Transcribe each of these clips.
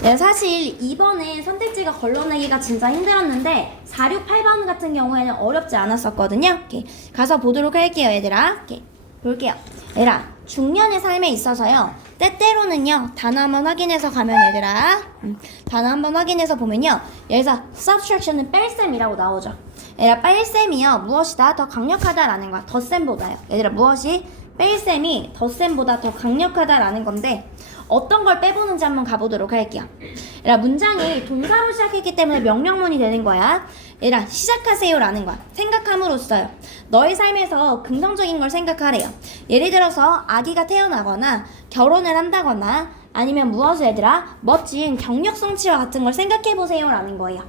네, 사실 이번에 선택지가 걸러내기가 진짜 힘들었는데 4, 6, 8번 같은 경우에는 어렵지 않았었거든요. 이렇게 가서 보도록 할게요, 얘들아. 이렇게 볼게요. 얘들아, 중년의 삶에 있어서요, 때때로는요, 단어 한번 확인해서 가면 얘들아, 단어 한번 확인해서 보면요, 여기서 subtraction은 뺄셈이라고 나오죠. 얘들아, 뺄셈이요, 무엇이다? 더 강력하다라는 거야. 덧셈보다요. 얘들아, 무엇이? 뺄셈이 덧셈보다 더 강력하다라는 건데, 어떤 걸 빼보는지 한번 가보도록 할게요. 얘들아, 문장이 동사로 시작했기 때문에 명령문이 되는 거야. 얘들아, 시작하세요라는 거야. 생각함으로써요. 너의 삶에서 긍정적인 걸 생각하래요. 예를 들어서 아기가 태어나거나 결혼을 한다거나 아니면 무엇을 얘들아, 멋진 경력 성취와 같은 걸 생각해보세요라는 거예요.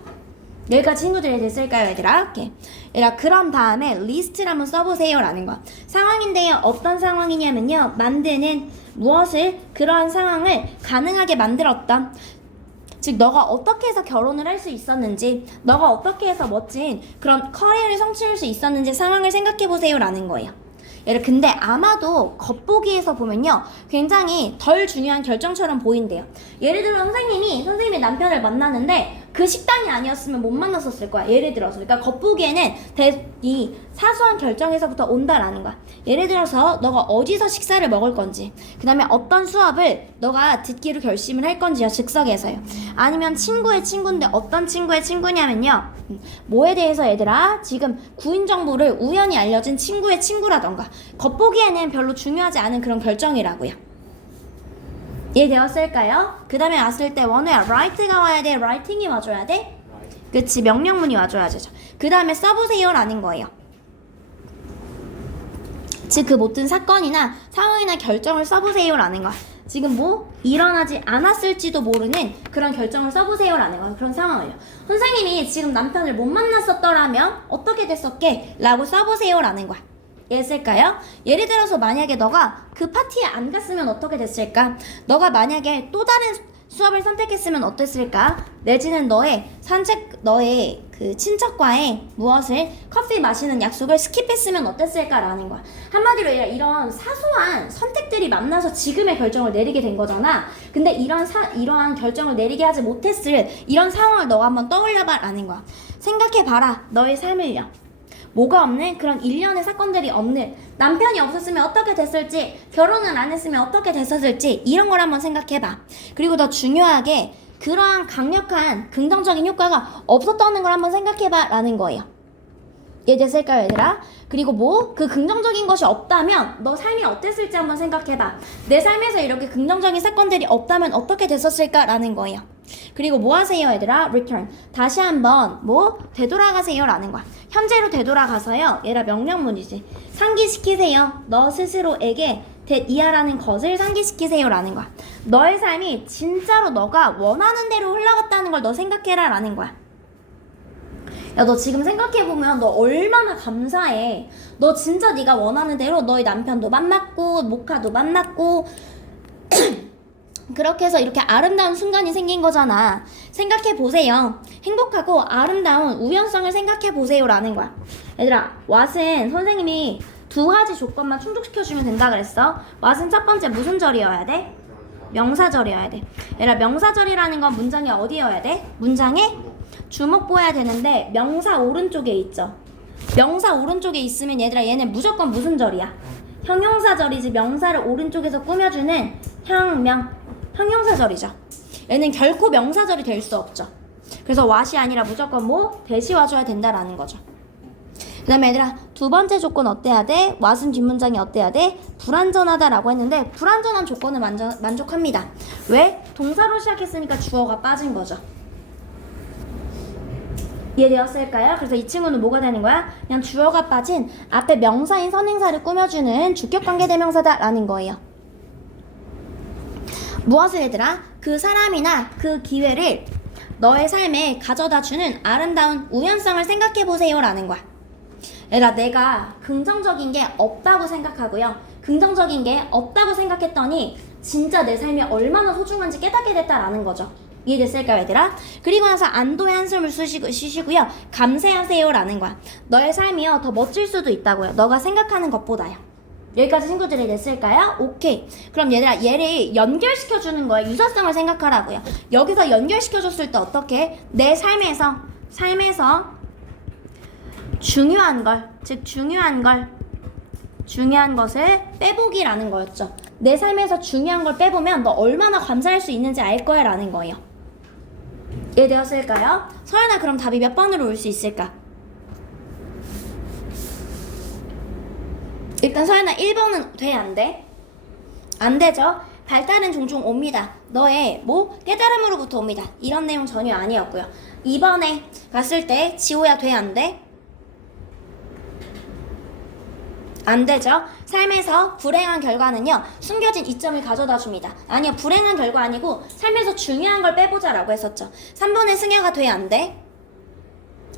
여기까지 친구들이 됐을까요, 얘들아? 이렇게. 얘들아, 그런 다음에 리스트를 한번 써보세요라는 거야. 상황인데요, 어떤 상황이냐면요, 만드는 무엇을, 그러한 상황을 가능하게 만들었다. 즉, 너가 어떻게 해서 결혼을 할 수 있었는지, 너가 어떻게 해서 멋진 그런 커리어를 성취할 수 있었는지 상황을 생각해보세요라는 거예요. 얘들, 근데 아마도 겉보기에서 보면요, 굉장히 덜 중요한 결정처럼 보인대요. 예를 들어 선생님이 남편을 만나는데 그 식당이 아니었으면 못 만났었을 거야. 예를 들어서. 그러니까 겉보기에는 이 사소한 결정에서부터 온다라는 거야. 예를 들어서 너가 어디서 식사를 먹을 건지, 그 다음에 어떤 수업을 너가 듣기로 결심을 할 건지요. 즉석에서요. 아니면 친구의 친구인데 어떤 친구의 친구냐면요, 뭐에 대해서 얘들아, 지금 구인 정보를 우연히 알려진 친구의 친구라던가, 겉보기에는 별로 중요하지 않은 그런 결정이라고요. 이해되었을까요? 그 다음에 왔을 때 원우야, write가 와야 돼? writing이 와줘야 돼? 그치, 명령문이 와줘야 되죠. 그 다음에 써보세요라는 거예요. 즉, 그 모든 사건이나 상황이나 결정을 써보세요라는 거야. 지금 뭐 일어나지 않았을지도 모르는 그런 결정을 써보세요라는 거야. 그런 상황을요. 선생님이 지금 남편을 못 만났었더라면 어떻게 됐었게? 라고 써보세요라는 거야. 이해했을까요? 예를 들어서 만약에 너가 그 파티에 안 갔으면 어떻게 됐을까? 너가 만약에 또 다른 수업을 선택했으면 어땠을까? 내지는 너의 그 친척과의 무엇을 커피 마시는 약속을 스킵했으면 어땠을까라는 거야. 한마디로 이런 사소한 선택들이 만나서 지금의 결정을 내리게 된 거잖아. 근데 이러한 결정을 내리게 하지 못했을 이런 상황을 너가 한번 떠올려봐라는 거야. 생각해봐라, 너의 삶을요. 뭐가 없는 그런 일련의 사건들이 없는, 남편이 없었으면 어떻게 됐을지, 결혼을 안 했으면 어떻게 됐었을지, 이런 걸 한번 생각해봐. 그리고 더 중요하게 그러한 강력한 긍정적인 효과가 없었다는 걸 한번 생각해봐 라는 거예요. 이해됐을까요, 얘들아? 그리고 그 긍정적인 것이 없다면 너 삶이 어땠을지 한번 생각해봐. 내 삶에서 이렇게 긍정적인 사건들이 없다면 어떻게 됐었을까 라는 거예요. 그리고 뭐 하세요, 얘들아? return. 다시 한번 되돌아가세요 라는 거야. 현재로 되돌아가서요, 얘라 명령문이지. 상기시키세요. 너 스스로에게 이하라는 것을 상기시키세요 라는 거야. 너의 삶이 진짜로 너가 원하는 대로 흘러갔다는 걸 너 생각해라 라는 거야. 야, 너 지금 생각해보면 너 얼마나 감사해. 너 진짜 네가 원하는 대로 너희 남편도 만났고 모카도 만났고 그렇게 해서 이렇게 아름다운 순간이 생긴 거잖아. 생각해보세요. 행복하고 아름다운 우연성을 생각해보세요 라는 거야. 얘들아, what은 선생님이 2가지 조건만 충족시켜주면 된다 그랬어. what은 첫 번째 무슨 절이어야 돼? 명사절이어야 돼. 얘들아, 명사절이라는 건 문장이 어디여야 돼? 문장에 주목 보여야 되는데 명사 오른쪽에 있죠. 명사 오른쪽에 있으면 얘들아, 얘는 무조건 무슨 절이야? 형용사절이지. 명사를 오른쪽에서 꾸며주는 형용사절이죠. 얘는 결코 명사절이 될 수 없죠. 그래서 what이 아니라 무조건 대시 와줘야 된다라는 거죠. 그 다음에 얘들아, 두 번째 조건 어때야 돼? what은 뒷문장이 어때야 돼? 불완전하다라고 했는데 불완전한 조건을 만족합니다. 왜? 동사로 시작했으니까 주어가 빠진 거죠. 이해되었을까요? 그래서 이 친구는 뭐가 되는 거야? 그냥 주어가 빠진 앞에 명사인 선행사를 꾸며주는 주격관계대명사다라는 거예요. 무엇을 얘들아? 그 사람이나 그 기회를 너의 삶에 가져다주는 아름다운 우연성을 생각해보세요 라는 거야. 얘들아, 내가 긍정적인 게 없다고 생각하고요, 긍정적인 게 없다고 생각했더니 진짜 내 삶이 얼마나 소중한지 깨닫게 됐다라는 거죠. 이해됐을까요, 얘들아? 그리고 나서 안도의 한숨을 쉬시고요, 감사하세요 라는 거야. 너의 삶이요, 더 멋질 수도 있다고요. 너가 생각하는 것보다요. 여기까지 친구들이 됐을까요? 오케이. 그럼 얘들아 얘를 연결시켜주는 거야. 유사성을 생각하라고요. 여기서 연결시켜줬을 때 어떻게? 내 삶에서 중요한 걸, 즉 중요한 것을 빼보기라는 거였죠. 내 삶에서 중요한 걸 빼보면 너 얼마나 감사할 수 있는지 알 거야 라는 거예요. 이해되었을까요? 서연아 그럼 답이 몇 번으로 올 수 있을까? 일단 서연아 1번은 돼? 안 돼? 안 되죠? 발달은 종종 옵니다. 너의 깨달음으로부터 옵니다. 이런 내용 전혀 아니었고요. 2번에 갔을 때 지호야 돼? 안 돼? 안 되죠? 삶에서 불행한 결과는요 숨겨진 이점을 가져다 줍니다. 아니요 불행한 결과 아니고 삶에서 중요한 걸 빼보자 라고 했었죠. 3번에 승여가 돼? 안 돼?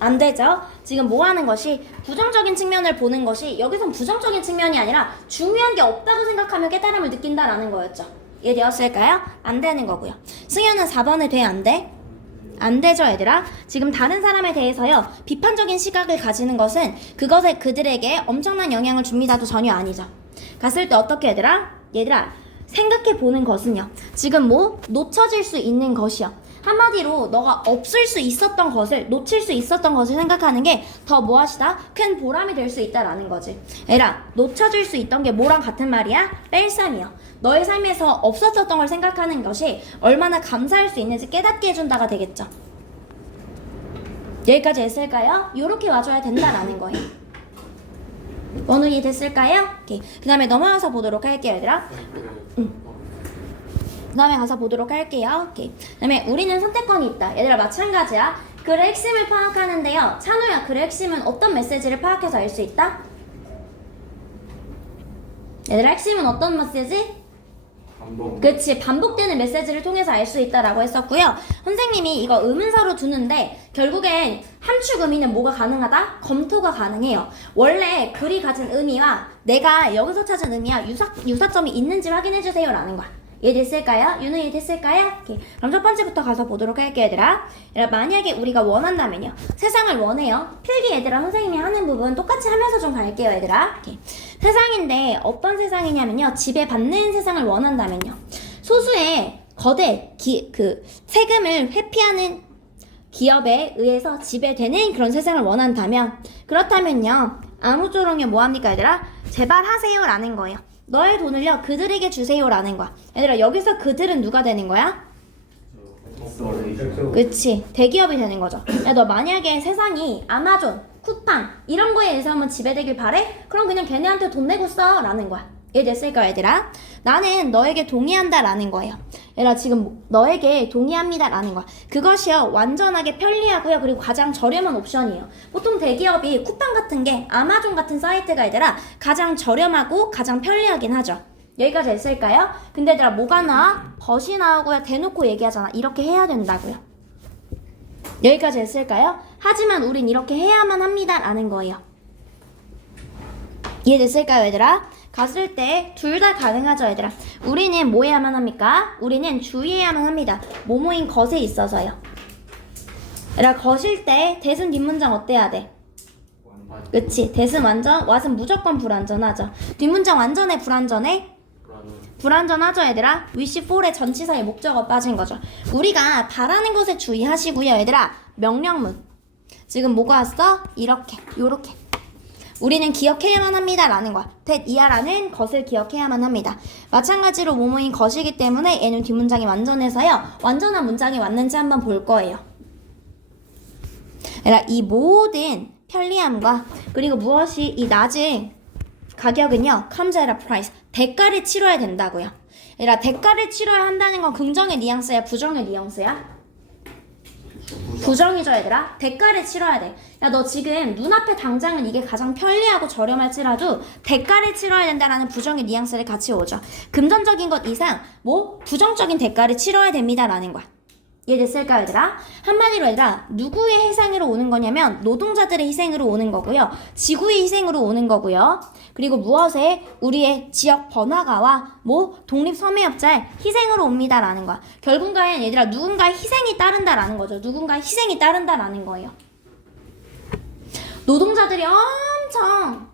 안 되죠? 지금 뭐 하는 것이 부정적인 측면을 보는 것이 여기선 부정적인 측면이 아니라 중요한 게 없다고 생각하면 깨달음을 느낀다라는 거였죠. 이해되었을까요? 안 되는 거고요. 승현은 4번에 돼? 안 돼? 안 되죠 얘들아? 지금 다른 사람에 대해서요 비판적인 시각을 가지는 것은 그것에 그들에게 엄청난 영향을 줍니다도 전혀 아니죠. 갔을 때 어떻게 얘들아 생각해 보는 것은요 지금 놓쳐질 수 있는 것이요 한마디로 너가 없을 수 있었던 것을 놓칠 수 있었던 것을 생각하는 게 더 무엇이다? 큰 보람이 될 수 있다라는 거지. 얘들아 놓쳐질 수 있던 게 뭐랑 같은 말이야? 뺄셈이요. 너의 삶에서 없었던 걸 생각하는 것이 얼마나 감사할 수 있는지 깨닫게 해준다가 되겠죠. 여기까지 했을까요? 요렇게 와줘야 된다라는 거예요. 원우 이해됐을까요? 오케이. 그 다음에 넘어가서 보도록 할게요 얘들아. 그 다음에 가서 보도록 할게요. 오케이. 그 다음에 우리는 선택권이 있다. 얘들아 마찬가지야. 글의 핵심을 파악하는데요. 찬우야 글의 핵심은 어떤 메시지를 파악해서 알 수 있다? 얘들아 핵심은 어떤 메시지? 그치 반복되는 메시지를 통해서 알 수 있다라고 했었고요. 선생님이 이거 의문사로 두는데 결국엔 함축 의미는 뭐가 가능하다? 검토가 가능해요. 원래 글이 가진 의미와 내가 여기서 찾은 의미와 유사점이 있는지 확인해주세요 라는 거야. 이해됐을까요? 윤우 이해됐을까요? 오케이. 그럼 첫 번째부터 가서 보도록 할게요 얘들아. 만약에 우리가 원한다면요 세상을 원해요. 필기 얘들아 선생님이 하는 부분 똑같이 하면서 좀 갈게요 얘들아. 오케이. 세상인데 어떤 세상이냐면요 지배받는 세상을 원한다면요 소수의 거대 세금을 회피하는 기업에 의해서 지배되는 그런 세상을 원한다면 그렇다면요 아무쪼록요 뭐합니까 얘들아? 제발 하세요 라는 거예요. 너의 돈을요 그들에게 주세요 라는 거야. 얘들아 여기서 그들은 누가 되는 거야? 그치 대기업이 되는 거죠. 야 너 만약에 세상이 아마존, 쿠팡 이런 거에 의해서 한번 지배되길 바래? 그럼 그냥 걔네한테 돈 내고 써 라는 거야. 이해됐을까 얘들아? 나는 너에게 동의한다 라는 거예요. 얘들아 지금 너에게 동의합니다 라는 거야. 그것이요 완전하게 편리하고요 그리고 가장 저렴한 옵션이에요. 보통 대기업이 쿠팡 같은 게 아마존 같은 사이트가 얘들아 가장 저렴하고 가장 편리하긴 하죠. 여기까지 됐을까요? 근데 얘들아 뭐가 나와? 벗이 나오고요 대놓고 얘기하잖아. 이렇게 해야 된다고요. 여기까지 됐을까요? 하지만 우린 이렇게 해야만 합니다 라는 거예요. 이해됐을까요 얘들아? 갔을 때 둘 다 가능하죠 얘들아. 우리는 뭐 해야만 합니까? 우리는 주의해야만 합니다. 모모인 것에 있어서요. 얘들아 거실 때 대순 뒷문장 어때야 돼? 그치 대순 완전 왓은 무조건 불완전하죠. 뒷문장 완전해 불완전해? 불완전하죠 얘들아. wish for의 전치사의 목적어 빠진 거죠. 우리가 바라는 것에 주의하시고요 얘들아. 명령문 지금 뭐가 왔어? 이렇게 요렇게 우리는 기억해야만 합니다 라는 거야. that 이하라는 것을 기억해야만 합니다. 마찬가지로 모모인 것이기 때문에 얘는 뒷문장이 완전해서요 완전한 문장이 왔는지 한번 볼 거예요. 이 모든 편리함과 그리고 무엇이 이 낮은 가격은요 comes at a price 대가를 치러야 된다고요. 얘들아 대가를 치러야 한다는 건 긍정의 뉘앙스야 부정의 뉘앙스야? 부정이죠 얘들아. 대가를 치러야 돼. 야 너 지금 눈앞에 당장은 이게 가장 편리하고 저렴할지라도 대가를 치러야 된다라는 부정의 뉘앙스를 같이 오죠. 금전적인 것 이상 부정적인 대가를 치러야 됩니다 라는 거야. 이해됐을까요 얘들아? 한마디로 얘들아 누구의 희생으로 오는 거냐면 노동자들의 희생으로 오는 거고요 지구의 희생으로 오는 거고요 그리고 무엇에? 우리의 지역 번화가와 독립섬유업자의 희생으로 옵니다 라는 거야. 결국엔 얘들아 누군가의 희생이 따른다라는 거죠. 누군가의 희생이 따른다라는 거예요. 노동자들이 엄청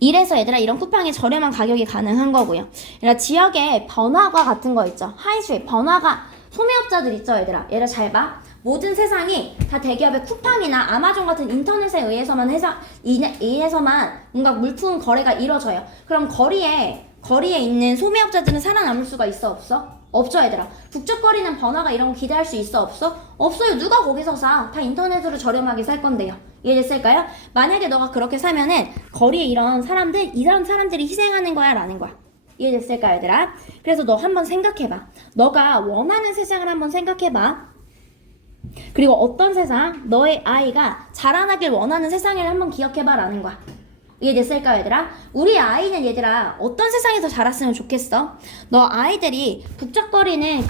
이래서 얘들아 이런 쿠팡이 저렴한 가격이 가능한 거고요. 얘들아 지역에 번화가 같은 거 있죠. 하이스트리트 번화가 소매업자들 있죠 얘들아. 얘들아 잘 봐. 모든 세상이 다 대기업의 쿠팡이나 아마존 같은 인터넷에 의해서만 뭔가 물품 거래가 이루어져요. 그럼 거리에 있는 소매업자들은 살아남을 수가 있어 없어? 없죠 얘들아. 북적거리는 번화가 이런 거 기대할 수 있어 없어? 없어요. 누가 거기서 사? 다 인터넷으로 저렴하게 살 건데요. 이해됐을까요? 만약에 너가 그렇게 사면은 거리에 이런 사람들이 희생하는 거야 라는 거야. 이해됐을까 얘들아? 그래서 너 한번 생각해봐. 너가 원하는 세상을 한번 생각해봐. 그리고 어떤 세상, 너의 아이가 자라나길 원하는 세상을 한번 기억해봐 라는 거야. 이해됐을까 얘들아? 우리 아이는 얘들아 어떤 세상에서 자랐으면 좋겠어? 너 아이들이 북적거리는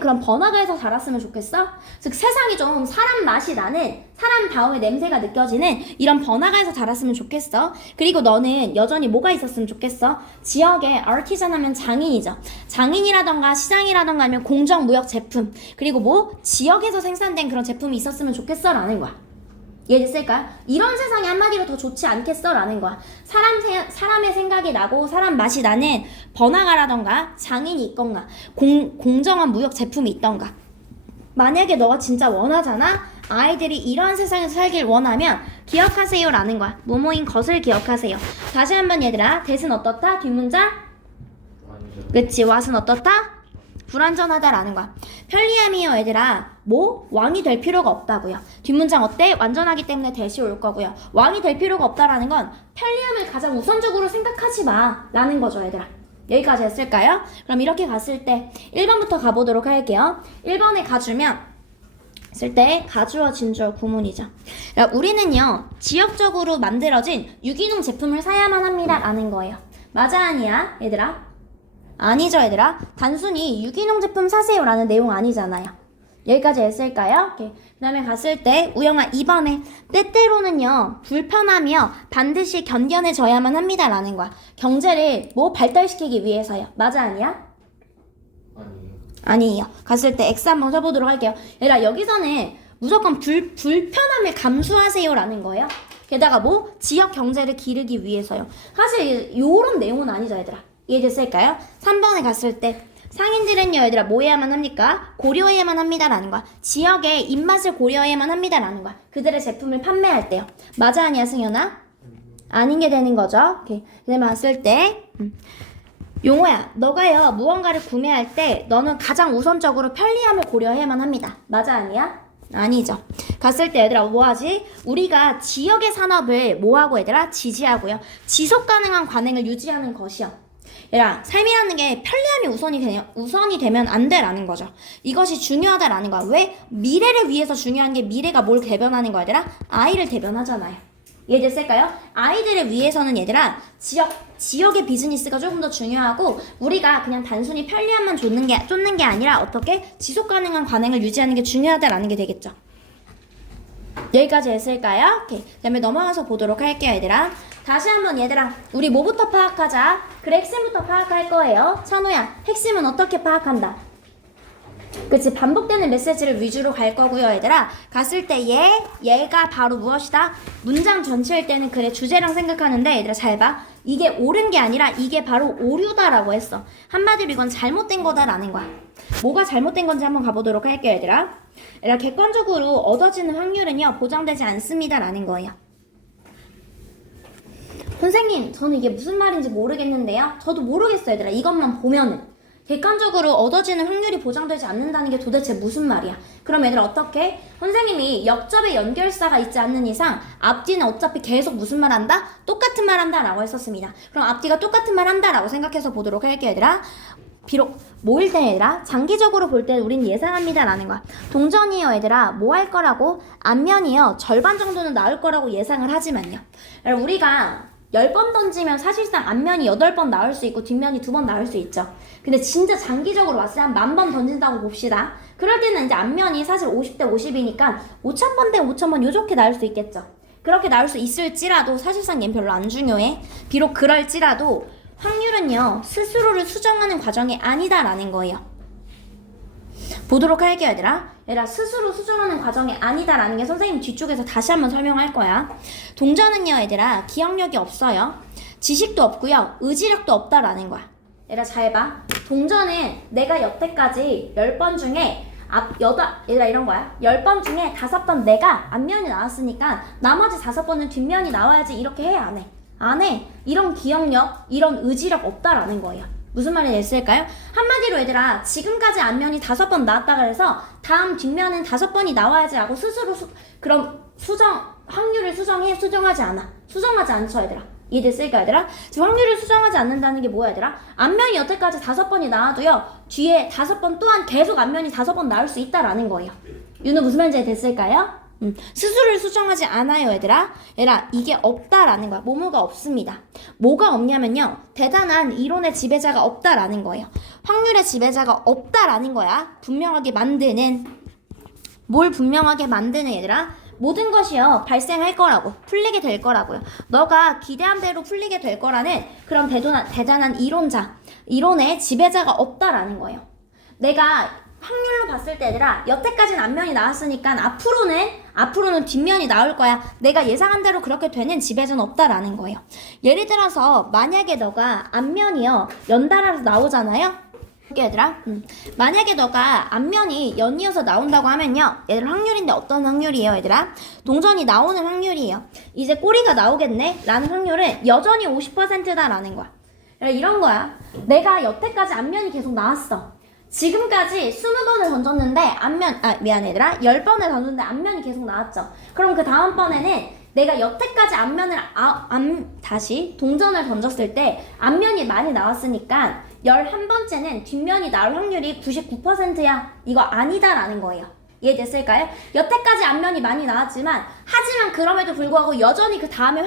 그런 번화가에서 자랐으면 좋겠어? 즉 세상이 좀 사람 맛이 나는, 사람다움의 냄새가 느껴지는 이런 번화가에서 자랐으면 좋겠어. 그리고 너는 여전히 뭐가 있었으면 좋겠어? 지역에 아티잔 하면 장인이죠. 장인이라던가 시장이라던가 아니면 공정무역 제품, 그리고 뭐 지역에서 생산된 그런 제품이 있었으면 좋겠어 라는 거야. 이해됐을까? 이런 세상이 한마디로 더 좋지 않겠어? 라는 거야. 사람의 생각이 나고 사람 맛이 나는 번화가라던가 장인이 있건가 공정한 무역 제품이 있던가. 만약에 너가 진짜 원하잖아? 아이들이 이러한 세상에서 살길 원하면 기억하세요 라는 거야. 뭐뭐인 것을 기억하세요. 다시 한번 얘들아. that은 어떻다? 뒷문장? 그치. what은 어떻다? 불완전하다라는 거야. 편리함이요 얘들아. 뭐? 왕이 될 필요가 없다고요. 뒷문장 어때? 완전하기 때문에 that이 올 거고요. 왕이 될 필요가 없다라는 건 편리함을 가장 우선적으로 생각하지 마 라는 거죠 얘들아. 여기까지 했을까요? 그럼 이렇게 갔을 때 1번부터 가보도록 할게요. 1번에 가주면 쓸 때 가주어 진주어 구문이죠. 우리는요 지역적으로 만들어진 유기농 제품을 사야만 합니다 라는 거예요. 맞아 아니야 얘들아? 아니죠 얘들아. 단순히 유기농 제품 사세요 라는 내용 아니잖아요. 여기까지 했을까요? 그 다음에 갔을 때 우영아 2번에 때때로는요 불편하며 반드시 견뎌내줘야만 합니다 라는 거야. 경제를 뭐 발달시키기 위해서요. 맞아 아니야? 아니에요. 갔을 때 X 한번 써보도록 할게요. 얘들아 여기서는 무조건 불편함을 감수하세요 라는 거예요. 게다가 뭐 지역 경제를 기르기 위해서요. 사실 요런 내용은 아니죠 얘들아. 이해됐을까요? 3번에 갔을 때 상인들은요 얘들아 뭐 해야만 합니까? 고려해야만 합니다 라는 거야. 지역의 입맛을 고려해야만 합니다 라는 거야. 그들의 제품을 판매할 때요. 맞아 아니야 승현아? 아닌 게 되는 거죠. 오케이. 그 다음에 갔을 때 용호야 너가요 무언가를 구매할 때 너는 가장 우선적으로 편리함을 고려해야만 합니다. 맞아 아니야? 아니죠. 갔을 때 얘들아 뭐하지? 우리가 지역의 산업을 뭐하고 얘들아? 지지하고요. 지속 가능한 관행을 유지하는 것이요. 얘들아 삶이라는 게 편리함이 우선이 되면 안 돼라는 거죠. 이것이 중요하다라는 거야. 왜? 미래를 위해서 중요한 게 미래가 뭘 대변하는 거야 얘들아? 아이를 대변하잖아요. 이해됐을까요? 아이들을 위해서는 얘들아 지역의 비즈니스가 조금 더 중요하고 우리가 그냥 단순히 편리함만 쫓는 게 아니라 어떻게 지속 가능한 관행을 유지하는 게 중요하다라는 게 되겠죠. 여기까지 했을까요? 오케이. 그 다음에 넘어가서 보도록 할게요 얘들아. 다시 한번 얘들아 우리 뭐부터 파악하자. 그래 핵심부터 파악할 거예요. 찬호야 핵심은 어떻게 파악한다? 그치 반복되는 메시지를 위주로 갈 거고요 얘들아. 갔을 때 얘가 바로 무엇이다? 문장 전체일 때는 그래 주제랑 생각하는데 얘들아 잘 봐. 이게 옳은 게 아니라 이게 바로 오류다라고 했어. 한마디로 이건 잘못된 거다라는 거야. 뭐가 잘못된 건지 한번 가보도록 할게요 얘들아. 얘들아 객관적으로 얻어지는 확률은요 보장되지 않습니다 라는 거예요. 선생님 저는 이게 무슨 말인지 모르겠는데요. 저도 모르겠어요 얘들아. 이것만 보면은 객관적으로 얻어지는 확률이 보장되지 않는다는 게 도대체 무슨 말이야. 그럼 얘들아 어떻게? 선생님이 역접의 연결사가 있지 않는 이상 앞뒤는 어차피 계속 무슨 말 한다? 똑같은 말 한다 라고 했었습니다. 그럼 앞뒤가 똑같은 말 한다 라고 생각해서 보도록 할게요 얘들아. 비록 뭐일 때 얘들아 장기적으로 볼 때 우린 예상합니다 라는 거야. 동전이요 얘들아 뭐 할 거라고? 앞면이요 절반 정도는 나올 거라고 예상을 하지만요. 우리가 10번 던지면 사실상 앞면이 8번 나올 수 있고 뒷면이 2번 나올 수 있죠. 근데 진짜 장기적으로 봤을 때 한 10,000번 던진다고 봅시다. 그럴 때는 이제 앞면이 사실 50대 50이니까 5,000번 대 5,000번 요렇게 나올 수 있겠죠. 그렇게 나올 수 있을지라도 사실상 얘는 별로 안 중요해. 비록 그럴지라도 확률은요 스스로를 수정하는 과정이 아니다라는 거예요. 보도록 할게요, 얘들아, 스스로 수정하는 과정이 아니다라는 게 선생님 뒤쪽에서 다시 한번 설명할 거야. 동전은요, 얘들아, 기억력이 없어요. 지식도 없고요, 의지력도 없다라는 거야. 얘들아, 잘 봐. 동전은 내가 여태까지 10번 중에 얘들아, 이런 거야. 10번 중에 5번 내가 앞면이 나왔으니까 나머지 5번은 뒷면이 나와야지. 이렇게 해, 안 해? 안 해. 이런 기억력, 이런 의지력 없다라는 거예요. 무슨 말이 됐을까요? 한마디로 얘들아, 지금까지 앞면이 5번 나왔다 그래서 다음 뒷면은 5번이 나와야지 하고 스스로 그럼 확률을 수정하지 않아. 수정하지 않죠, 얘들아. 이해됐을까, 얘들아? 지금 확률을 수정하지 않는다는 게 뭐야, 얘들아? 앞면이 여태까지 5번이 나와도요, 뒤에 5번 또한 계속 앞면이 5번 나올 수 있다라는 거예요. 윤우 무슨 말인지 됐을까요? 스스로를 수정하지 않아요, 얘들아. 이게 없다라는 거야. 뭐뭐가 없습니다. 뭐가 없냐면요, 대단한 이론의 지배자가 없다라는 거예요. 확률의 지배자가 없다라는 거야. 뭘 분명하게 만드는, 얘들아? 모든 것이요, 발생할 거라고, 풀리게 될 거라고요. 너가 기대한 대로 풀리게 될 거라는 그런 대단한 이론의 지배자가 없다라는 거예요. 내가 확률로 봤을 때, 얘들아, 여태까지는 앞면이 나왔으니까 앞으로는 뒷면이 나올 거야. 내가 예상한 대로 그렇게 되는 지배자는 없다라는 거예요. 예를 들어서 만약에 너가 앞면이요, 연달아서 나오잖아요. 얘들아, 만약에 너가 앞면이 연이어서 나온다고 하면요, 얘들 확률인데 어떤 확률이에요, 얘들아? 동전이 나오는 확률이에요. 이제 꼬리가 나오겠네? 라는 확률은 여전히 50%다라는 거야. 이런 거야. 내가 여태까지 앞면이 계속 나왔어. 지금까지 20번을 던졌는데 미안해, 얘들아, 10번을 던졌는데 앞면이 계속 나왔죠. 그럼 그 다음번에는 내가 여태까지 동전을 던졌을 때 앞면이 많이 나왔으니까 11번째는 뒷면이 나올 확률이 99%야. 이거 아니다라는 거예요. 이해됐을까요? 여태까지 앞면이 많이 나왔지만, 하지만 그럼에도 불구하고 여전히 그 다음에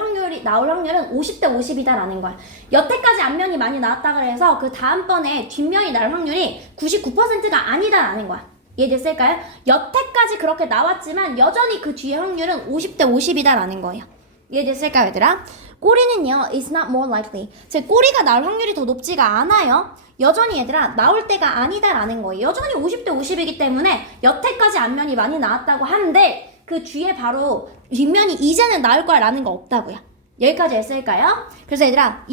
나올 확률은 50대 50이다라는 거야. 여태까지 앞면이 많이 나왔다 그래서 그 다음번에 뒷면이 나올 확률이 99%가 아니다라는 거야. 이해됐을까요? 여태까지 그렇게 나왔지만 여전히 그 뒤에 확률은 50대 50이다라는 거예요. 이해됐을까요, 얘들아? 꼬리는요, is not more likely. 즉, 꼬리가 나올 확률이 더 높지가 않아요. 여전히 얘들아, 나올 때가 아니다라는 거예요. 여전히 50대 50이기 때문에 여태까지 앞면이 많이 나왔다고 하는데 그 뒤에 바로 뒷면이 이제는 나올 거야 라는 거 없다고요. 여기까지 했을까요? 그래서 얘들아,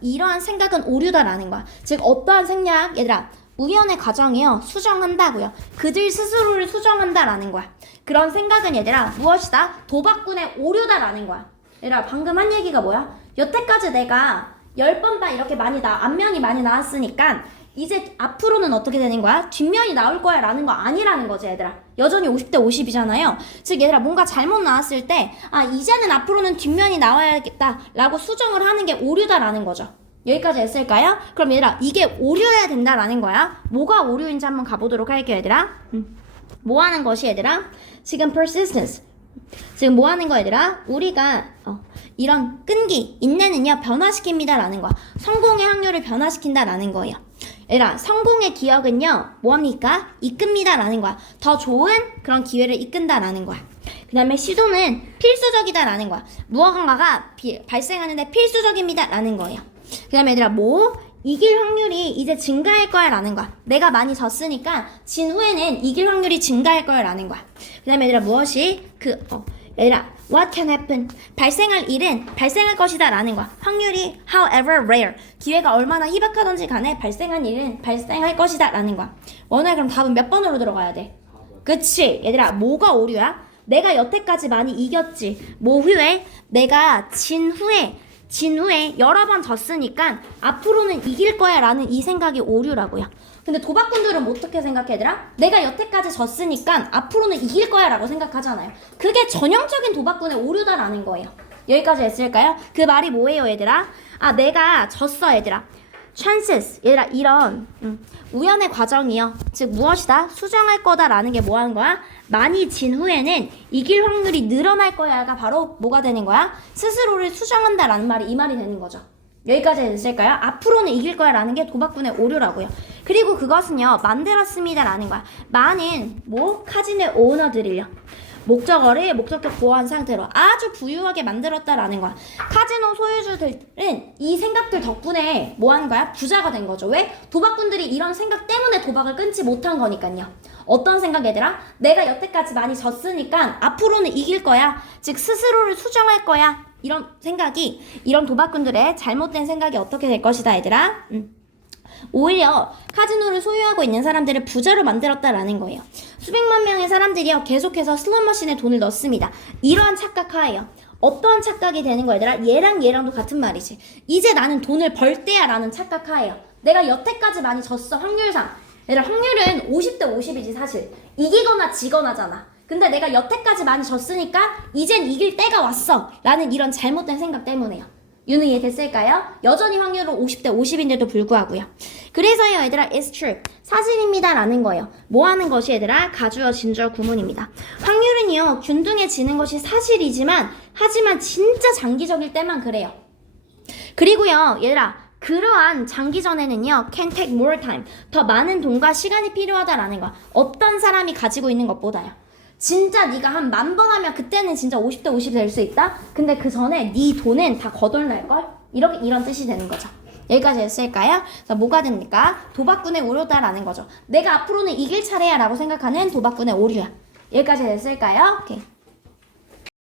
이러한 생각은 오류다라는 거야. 즉, 어떠한 생략, 얘들아, 우연의 과정이요, 수정한다고요. 그들 스스로를 수정한다라는 거야. 그런 생각은 얘들아, 무엇이다? 도박꾼의 오류다라는 거야. 얘들아, 방금 한 얘기가 뭐야? 여태까지 내가 10번 다 이렇게 앞면이 많이 나왔으니까 이제 앞으로는 어떻게 되는 거야? 뒷면이 나올 거야 라는 거 아니라는 거지, 얘들아. 여전히 50대 50이잖아요. 즉, 얘들아, 뭔가 잘못 나왔을 때 이제는 앞으로는 뒷면이 나와야겠다 라고 수정을 하는 게 오류다라는 거죠. 여기까지 했을까요? 그럼 얘들아, 이게 오류여야 된다라는 거야. 뭐가 오류인지 한번 가보도록 할게요, 얘들아. 뭐 하는 것이, 얘들아? 지금 persistence. 지금 뭐 하는 거, 얘들아? 우리가 이런 끈기, 인내는요, 변화시킵니다 라는 거야. 성공의 확률을 변화시킨다 라는 거예요. 얘들아, 성공의 기억은요, 뭐합니까? 이끕니다 라는 거야. 더 좋은 그런 기회를 이끈다 라는 거야. 그 다음에 시도는 필수적이다 라는 거야. 무언가가 발생하는데 필수적입니다 라는 거예요. 그 다음에 얘들아, 이길 확률이 이제 증가할 거야 라는 거야. 내가 많이 졌으니까 진 후에는 이길 확률이 증가할 거야 라는 거야. 그 다음에 얘들아, 얘들아, what can happen? 발생할 일은 발생할 것이다 라는 거야. 확률이 however rare. 기회가 얼마나 희박하던지 간에 발생한 일은 발생할 것이다 라는 거야. 원우야, 그럼 답은 몇 번으로 들어가야 돼? 그치? 얘들아, 뭐가 오류야? 내가 여태까지 많이 이겼지. 내가 진 후에 여러 번 졌으니까 앞으로는 이길 거야 라는 이 생각이 오류라고요. 근데 도박꾼들은 어떻게 생각해, 얘들아? 내가 여태까지 졌으니까 앞으로는 이길 거야 라고 생각하잖아요. 그게 전형적인 도박꾼의 오류다라는 거예요. 여기까지 했을까요? 그 말이 뭐예요, 얘들아? 내가 졌어, 얘들아. chances, 얘들아, 이런 우연의 과정이요. 즉, 무엇이다? 수정할 거다라는 게 뭐 하는 거야? 많이 진 후에는 이길 확률이 늘어날 거야가 바로 뭐가 되는 거야? 스스로를 수정한다라는 말이 이 말이 되는 거죠. 여기까지 됐을까요? 앞으로는 이길 거야 라는 게 도박꾼의 오류라고요. 그리고 그것은요, 만들었습니다 라는 거야. 많은 카지노 오너들을요, 목적어를 목적격 보호한 상태로 아주 부유하게 만들었다라는 거야. 카지노 소유주들은 이 생각들 덕분에 뭐 하는 거야? 부자가 된 거죠. 왜? 도박꾼들이 이런 생각 때문에 도박을 끊지 못한 거니까요. 어떤 생각 얘들아? 내가 여태까지 많이 졌으니까 앞으로는 이길 거야. 즉 스스로를 수정할 거야. 이런 생각이, 이런 도박꾼들의 잘못된 생각이 어떻게 될 것이다 얘들아? 오히려 카지노를 소유하고 있는 사람들을 부자로 만들었다라는 거예요. 수백만 명의 사람들이요 계속해서 슬롯머신에 돈을 넣습니다. 이러한 착각하에요. 어떠한 착각이 되는 거야 얘들아? 얘랑도 같은 말이지. 이제 나는 돈을 벌 때야 라는 착각하에요. 내가 여태까지 많이 졌어 확률상. 얘들아 확률은 50대 50이지 사실. 이기거나 지거나잖아. 근데 내가 여태까지 많이 졌으니까 이젠 이길 때가 왔어 라는 이런 잘못된 생각 때문에요. 유는 이해됐을까요? 여전히 확률은 50대 50인데도 불구하고요. 그래서요 얘들아 it's true 사실입니다 라는 거예요. 뭐 하는 것이 얘들아? 가주어 진주어 구문입니다. 확률은요 균등해지는 것이 사실이지만 하지만 진짜 장기적일 때만 그래요. 그리고요 얘들아 그러한 장기전에는요 can take more time 더 많은 돈과 시간이 필요하다라는 거야. 어떤 사람이 가지고 있는 것보다요. 진짜 네가 한 10,000번 하면 그때는 진짜 50대 50이 될 수 있다? 근데 그 전에 네 돈은 다 거덜날걸? 이런 뜻이 되는 거죠. 여기까지 됐을까요? 자, 뭐가 됩니까? 도박꾼의 오류다라는 거죠. 내가 앞으로는 이길 차례야 라고 생각하는 도박꾼의 오류야. 여기까지 됐을까요? 오케이.